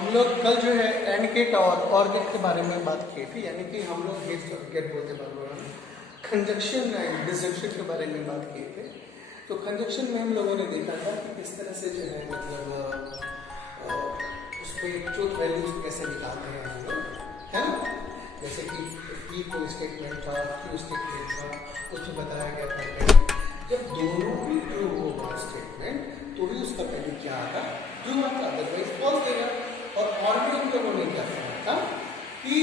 हम लोग कल जो है एंड गेट और गेट के बारे में बात की थी, यानी कि हम लोग गेट बोलते हैं, कंजक्शन एंड डिसजंक्शन के बारे में बात किए थे। तो कंजक्शन में हम लोगों ने देखा था कि किस तरह से जो है मतलब उस पर ट्रूथ वैल्यूज कैसे निकालते हैं हम लोग, है ना। जैसे कि पी को स्टेटमेंट था, क्यू स्टेटमेंट था, उसमें बताया गया था कि जब दोनों भी ट्रू होगा स्टेटमेंट तो ही उसका वैल्यू क्या आता, ट्रू आता, अदरवाइज फॉल्स देगा। और भी हम लोगों ने क्या कहा था कि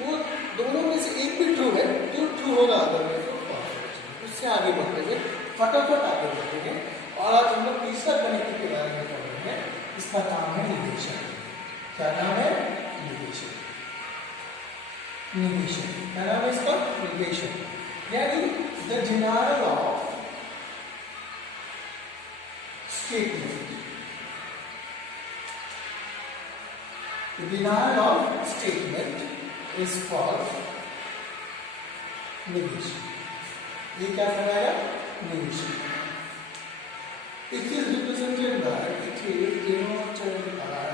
वो दोनों में से एक भी ट्रू है तो ट्रू होगा, अदरवाइज वो फॉल्स होगा। उससे आगे बढ़ते हुए फटाफट आगे बढ़ते हैं और आज हम लोग तीसरा कनेक्टिव के बारे में पढ़ रहे हैं। इसका नाम है निगेशन। क्या नाम है? निगेशन। निगेशन क्या नाम है इसका? निगेशन, यानी the denial of statement. The denial of statement is called negation. ये क्या कहलाएगा? Negation. It is represented by, it is denoted by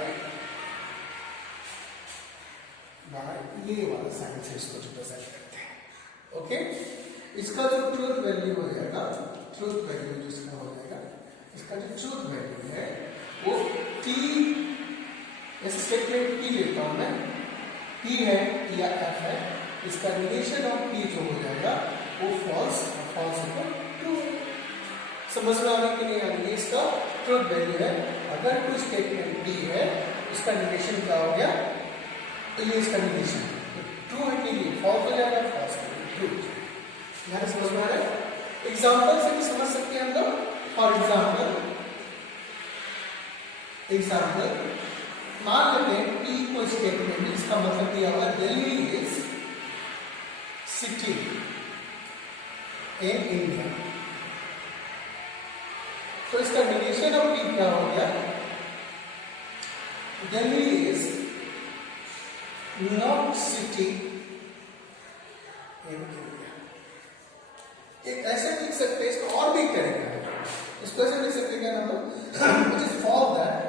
ये वाला साइन से इसको रिप्रेजेंट करते हैं। ओके, इसका जो ट्रूथ वैल्यू हो जाएगा, ट्रूथ वैल्यू जिसका हो जाएगा, इसका जो ट्रूथ वैल्यू है वो t, ऐसे स्टेटमेंट P लेता हूं मैं, P है या F है, इसका रिलेशन ऑफ P जो हो जाएगा वो फॉल्स, फॉल्स होगा ट्रू। समझ में आ रहा है कि नहीं आ रही है? इसका ट्रूथ वैल्यू है। अगर कोई स्टेटमेंट P है इसका रिलेशन क्या हो गया, तो ये इसका रिलेशन ट्रू है कि नहीं, फॉल्स हो जाएगा, फॉल्स ट्रू। यहाँ समझ में आ रहा है? एग्जाम्पल से भी समझ सकते हैं हम लोग। फॉर एग्जाम्पल मान लेते हैं P को स्टेटमेंट, इसका मतलब दिया हुआ Delhi is city in India, तो इसका निगेशन ऑफ P क्या हो गया? Delhi is not city in India. एक ऐसे लिख सकते हैं, इसको और भी करेंगे, इसको ऐसे लिख सकते हैं ना, it is for that,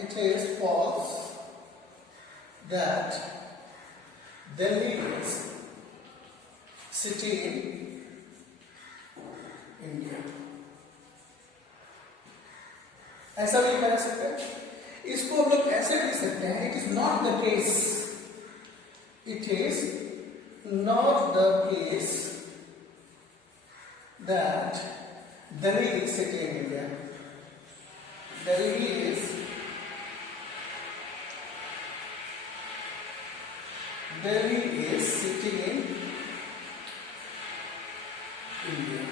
it is false that Delhi is city in India। ऐसा भी कर सकते हैं। इसको हम लोग ऐसे लिख सकते हैं, it is not the case, it is not the case that Delhi is city in India। Delhi is city in India।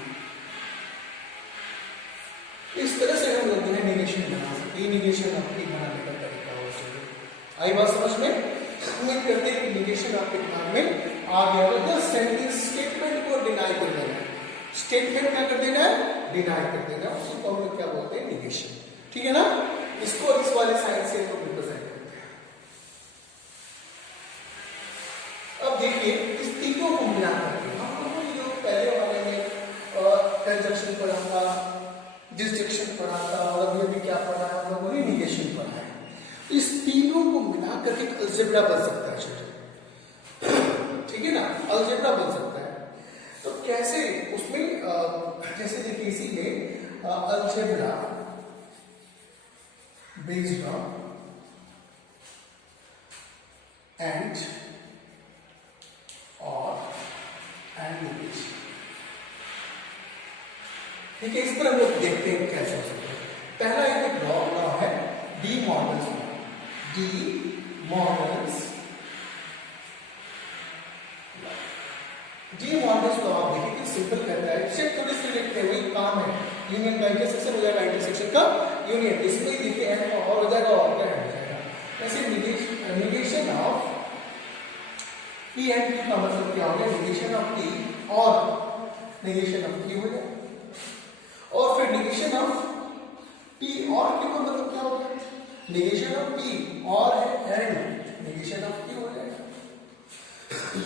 इस तरह से हम लोग निगेशन बना सकते हैं। निगेशन आपके बनाने का तरीका हो चाहिए। आई बात समझ में? उम्मीद करते हैं कि निगेशन आपके दिमाग में आ गया होगा। सेंटेंस स्टेटमेंट को डिनाई कर देना है। स्टेटमेंट क्या कर देना है? डिनाई कर देना है। उसी को हम लोग क्या बोलते हैं? निगेशन। ठीक है ना? इसको इस वाले साइन से हम लोग रिप्रेजेंट करते हैं। अब देखिए इस तीनों को मिला करके हम लोगों ने जो पहले वाले में कंजक्शन पढ़ा था, डिसजंक्शन पढ़ा था, और अभी अभी क्या पढ़ा है हम लोगों ने? निगेशन पढ़ा है। तो इस तीनों को मिला करके एक अलजेब्रा बन सकता है। ठीक है ना? अलजेब्रा बन सकता है। तो कैसे उसमें जैसे देखिए इसी में अलजेब्रा बेस्ड ऑन एंड और निगेशन। ठीक है, इस पर हम लोग देखते हैं कैसे हो सकता है। पहला एक लॉ है D Morgan's law. D Morgan's law आप देखिए कि सिंपल कहता है, सिर्फ थोड़ी सी लिखते हैं वही काम है। यूनियन का इंटरसेक्शन हो जाएगा, इंटरसेक्शन का यूनियन, इसमें देखिए एंड और हो जाएगा और क्या हो जाएगा। ऐसे negation of P and Q का मतलब क्या हो गया? निगेशन ऑफ P और निगेशन ऑफ Q हो जाएगा। और फिर निगेशन ऑफ P और Q का मतलब क्या हो गया? निगेशन ऑफ P और एंड निगेशन ऑफ Q हो जाएगा।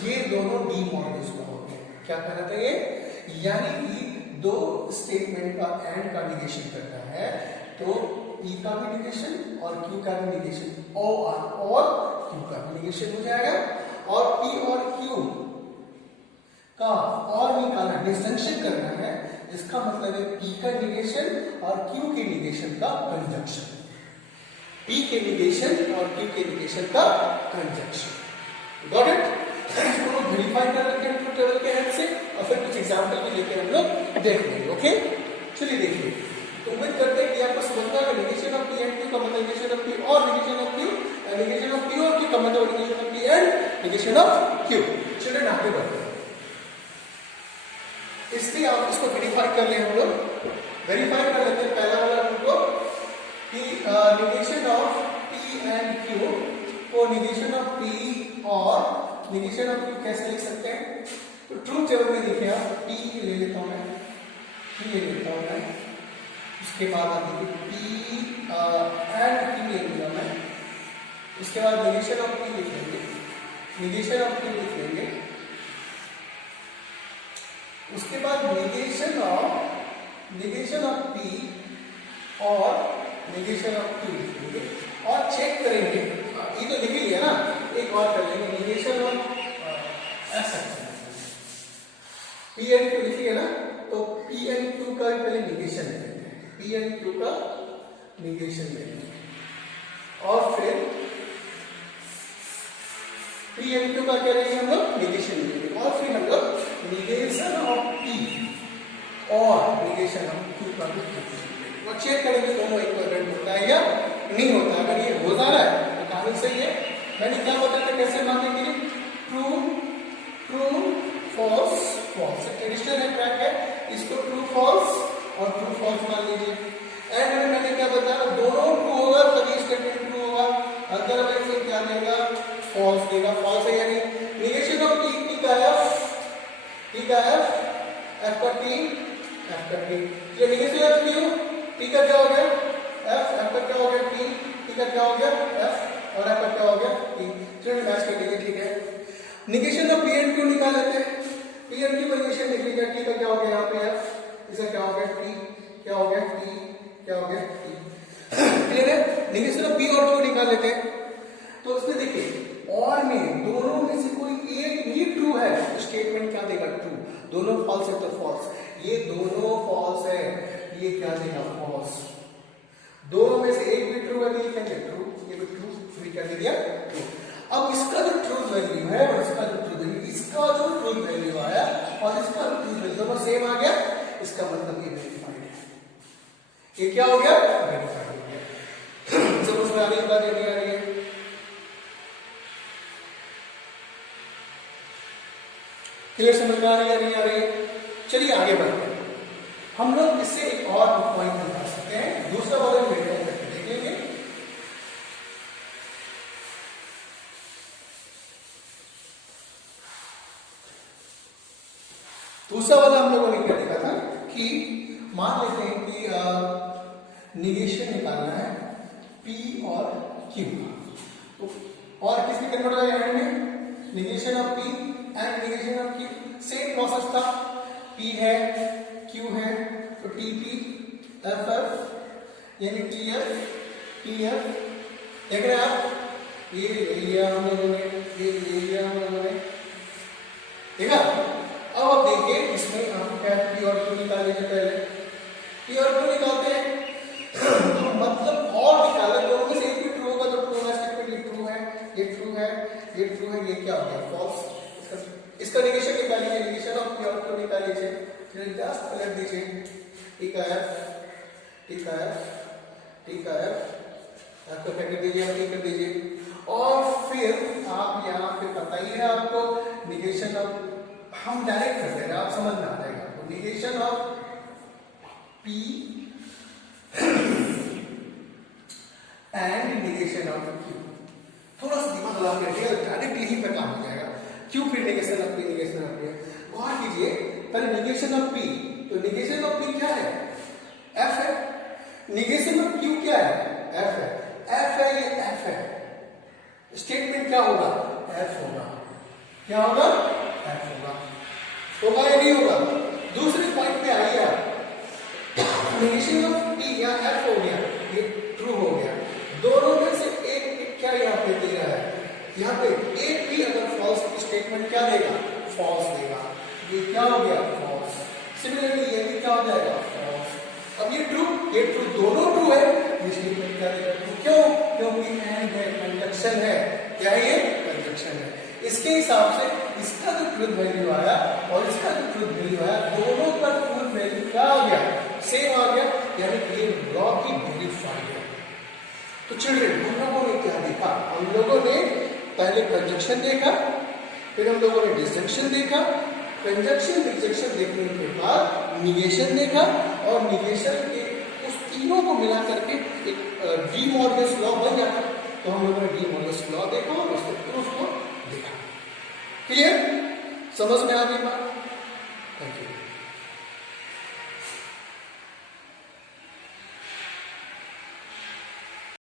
ये दोनों डी मॉर्गन्स लॉ हो गए। क्या कहना था ये? यानी कि दो स्टेटमेंट का एंड का निगेशन करना है तो P का भी निगेशन और Q का भी निगेशन, और Q का भी निगेशन हो जाएगा। और P और Q का और निकालना, डिस्टिंक्शन करना है, इसका मतलब है P का निगेशन और Q के निगेशन का कंजक्शन, P के निगेशन और Q के निगेशन का कंजक्शन। Got it? इसको लोग वेरीफाई कर लेते हैं ट्रूथ टेबल के हेल्प से, और फिर कुछ एग्जांपल भी लेकर हम लोग देख लेंगे। ओके, चलिए देखिए। तो उम्मीद करते हैं कि आपको समझ में आएगा negation of P and Q का मतलब निगेशन ऑफ P और negation of Q, negation of P और Q का मतलब negation of P and negation of Q। चलिए आगे बढ़ते हैं। इसलिए आप इसको वेरीफाई कर ले, हम लोग वेरीफाई कर लेते हैं पहला वाला रूल को कि negation of P and Q को निगेशन ऑफ P और निगेशन ऑफ Q कैसे लिख सकते हैं? तो ट्रूथ टेबल में देखिए आप, P ले लेता हूं मैं, P ले लेता हूं मैं, उसके बाद आप देखिए P एंड Q ले लूंगा मैं, उसके बाद निगेशन ऑफ P लिख लेंगे, निगेशन ऑफ Q लिख लेंगे, उसके बाद निगेशन ऑफ P और निगेशन ऑफ Q लिख लेंगे और चेक करेंगे। ये तो लिख ही लिया ना, एक और कर लेंगे, निगेशन ऑफ ऐसा P एंड Q लिखिए ना, तो P एंड Q का पहले निगेशन लेंगे, P एंड Q का निगेशन लेंगे और फिर P एंड Q का क्या लेंगे हम लोग? निगेशन लेंगे, और फिर हम लोग निगेशन ऑफ P और निगेशन ऑफ Q का भी और चेक करेंगे दोनों इक्विवेलेंट होता है या नहीं होता। अगर ये हो जा रहा है तो कहानी सही है। मैंने क्या बताया था कैसे मानेंगे? True true false false, additional track है, इसको ट्रू फॉल्स और ट्रू फॉल्स मान लीजिए। एंड में मैंने क्या बताया? दोनों ट्रू होगा तभी स्टेटमेंट ट्रू होगा, अदरवाइज ये क्या देगा? फॉल्स देगा। फॉल्स है यानी निगेशन ऑफ T का F, T का F का T, F का T। ये निगेशन ऑफ Q, T का क्या हो गया? F, F का क्या हो गया? T, T का क्या हो गया? F और F का क्या हो गया? T। चलिए मैच कर लीजिए, ठीक है। Negation of P and Q निकाल लेते हैं। P एंड Q का निगेशन लिख लीजिए। T का क्या हो गया यहाँ पे? F, इसका क्या हो गया? T, क्या हो गया? T, क्या हो गया? T। क्लियर है? निगेशन ऑफ P और Q निकाल लेते हैं। तो उसमें देखिए, और में दोनों में से कोई एक ही ट्रू है तो स्टेटमेंट क्या देगा? ट्रू। दोनों फॉल्स है तो फॉल्स। ये दोनों फॉल्स है, ये क्या देगा? फॉल्स। दोनों में से एक भी ट्रू है तो ये क्या है? ट्रू। ये भी ट्रू, ये क्या दे दिया? ट्रू। अब इसका जो ट्रूथ वैल्यू है और इसका जो ट्रूथ वैल्यू, इसका जो ट्रूथ वैल्यू आया और इसका जो ट्रूथ वैल्यू दोनों सेम आ गया, इसका मतलब ये वेरीफाइड है। ये क्या हो गया? वेरीफाइड हो गया। समझ में आ रही है बात? नहीं आ रही है? क्लियर समझ में आ रही है? नहीं आ रही है? चलिए आगे बढ़ते हैं। हम लोग इससे एक और पॉइंट बता सकते हैं, दूसरा वाला वेरीफाई करके देखेंगे। दूसरा वाला हम लोगों ने क्या देखा था कि मान लेते हैं कि निगेशन निकालना है P और Q, तो और किसकी कन्वर्ट हो जाएगा में? Negation of P and negation of Q। Same process था, P है Q है तो TP FF यानी PF देख रहे हैं आप? ये ले लिया हम लोगों ने, ये ले लिया हम लोगों ने, ठीक है। अब आप देखिए इसमें हम क्या P और Q निकाल लीजिए। पहले P और Q निकालते हैं तो मतलब और निकालें, दोनों में से एक भी ट्रू होगा तो ट्रू होगा स्टेटमेंट, ये ट्रू है, ये ट्रू है, ये ट्रू है, ये क्या हो गया? फॉल्स। इसका निगेशन निकाल लीजिए, निगेशन ऑफ P और Q निकाल लीजिए, फिर जस्ट पलट दीजिए। T का F, T का F, T का F, F को कर दीजिए, T कर दीजिए, और फिर आप यहाँ पे पता ही है आपको निगेशन ऑफ, हम डायरेक्ट कर देंगे, आप समझ में आ जाएगा आपको। Negation of P and negation of Q। थोड़ा सा दिमाग लगा के रखिएगा, डायरेक्ट यहीं पे काम हो जाएगा। Q फिर negation of P, negation of P। गौर कीजिए, पहले निगेशन ऑफ P, तो निगेशन ऑफ P क्या है? F है। निगेशन ऑफ Q क्या है? F है। F है, ये F है। स्टेटमेंट क्या होगा? F होगा। क्या होगा? F होगा। होगा या नहीं होगा? दूसरे पॉइंट पे आइए आप, निगेशन ऑफ P या F हो गया, ये देगा? फॉल्स देगा। ये क्या हो गया? फॉल्स। सिमिलरली ये भी क्या हो जाएगा? फॉल्स। अब ये ट्रू दोनों ट्रू है, ये स्टेटमेंट क्या देगा? ट्रू। क्यों? क्योंकि एंड है, कंजंक्शन है। क्या है ये? कंजंक्शन है। इसके हिसाब से इसका जो ट्रुथ वैल्यू आया और इसका जो ट्रुथ वैल्यू आया, दोनों का ट्रुथ वैल्यू क्या आ गया? सेम आ गया, यानी कि लॉ की वेरीफाइड है। तो चिल्ड्रन, हम लोगों ने क्या देखा? हम लोगों ने पहले कंजंक्शन देखा, फिर हम लोगों ने डिसजंक्शन देखा, कंजंक्शन डिसजंक्शन देखने के बाद निगेशन देखा, और निगेशन के उस तीनों को मिला करके एक डी मॉर्गन्स लॉ बन जाता। तो हम लोगों ने डी मॉर्गन्स लॉ देखा और उसके प्रूफ को देखा। क्लियर? समझ में आ गई बात?